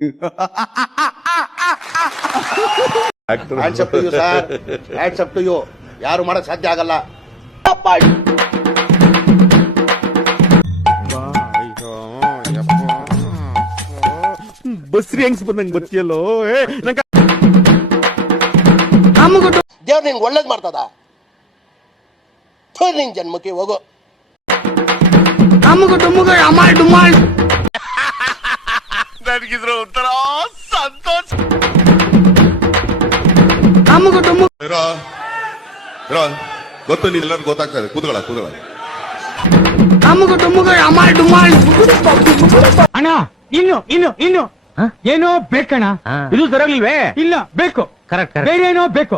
Hands up to you sir, hands up to you. ಯಾರು ಮಾಡಕ್ ಸಾಧ್ಯ ಆಗಲ್ಲ. ಬಸ್ರಿ ಹೆಂಗ್ಸ್ ಬಂದಂಗ್ ಬರ್ತಿಯಲ್ಲೋ. ದೇವ್ರು ನಿನ್ಗೆ ಒಳ್ಳೇದ್ ಮಾಡ್ತದ. ನಿನ್ ಜನ್ಮಕ್ಕೆ ಹೋಗೋ. ನನಗಿದ್ರ ಒಂಥರ ಸಂತೋಷ. ಗೊತ್ತು, ನೀವೆಲ್ಲರೂ ಗೊತ್ತಾಗ್ತದೆ. ಕೂತ್ಕೊಳ್ಳ. ಅಣ್ಣ ಇನ್ನು ಏನೋ ಬೇಕಣ್ಣ. ಇದು ಸರಿಯಾಗಿಲ್ವೇ? ಇಲ್ಲ ಬೇಕು. ಕರೆಕ್ಟ್. ಬೇರೆ ಏನೋ ಬೇಕು.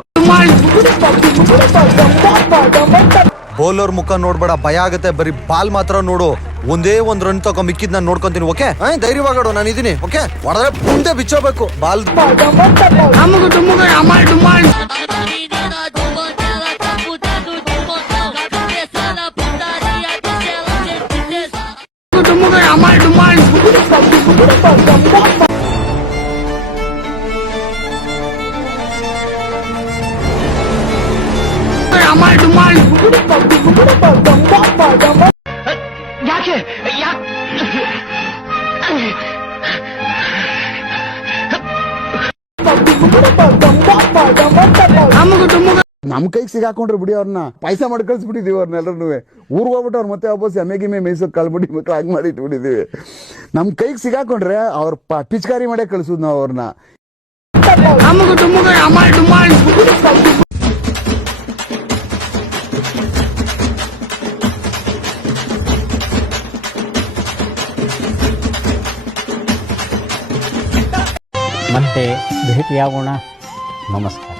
ಬೌಲರ್ ಮುಖ ನೋಡ್ಬೇಡ, ಭಯ ಆಗುತ್ತೆ. ಬರೀ ಬಾಲ್ ಮಾತ್ರ ನೋಡು. ಒಂದೇ ಒಂದ್ ರನ್ ತಗೋ, ಮಿಕ್ಕಿದ್ ನಾನು ನೋಡ್ಕೊಂತೀನಿ. ಓಕೆ, ಧೈರ್ಯವಾಗಾಡು, ನಾನು ಇದೀನಿ. ಓಕೆ, ಹೊಡೆದ್ರೆ ಮುಂದೆ ಬಿಚ್ಚೋಬೇಕು ಬಾಲ್. ಯಾಕೆ ನಮ್ ಕೈಗೆ ಸಿಗಾಕೊಂಡ್ರೆ ಬಿಡಿ, ಅವ್ರನ್ನ ಪಾಯಸ ಮಾಡಿ ಕಳ್ಸಿಬಿಟ್ಟಿದೀವಿ. ಅವ್ರನ್ನೆಲ್ಲರೂ ಊರ್ಗ್ ಹೋಗ್ಬಿಟ್ಟು ಅವ್ರ ಮತ್ತೆ ವಾಪಸ್ ಎಮ್ಮೆಗಿಮೆ ಮೇಯ್ಸೋಕ್ ಕಳ್ಬಿಡಿ ಮಕ್ಳು ಆಗಿ ಮಾಡಿ ಇಟ್ಬಿಟ್ಟಿದೀವಿ. ನಮ್ ಕೈಗೆ ಸಿಗಾಕೊಂಡ್ರೆ ಅವ್ರ ಪಿಚ್ಕಾರಿ ಮಾಡೇ ಕಳ್ಸುದ್ ನಾವು ಅವ್ರನ್ನ. ಮತ್ತೆ ಭೇಟಿಯಾಗೋಣ. ನಮಸ್ಕಾರ.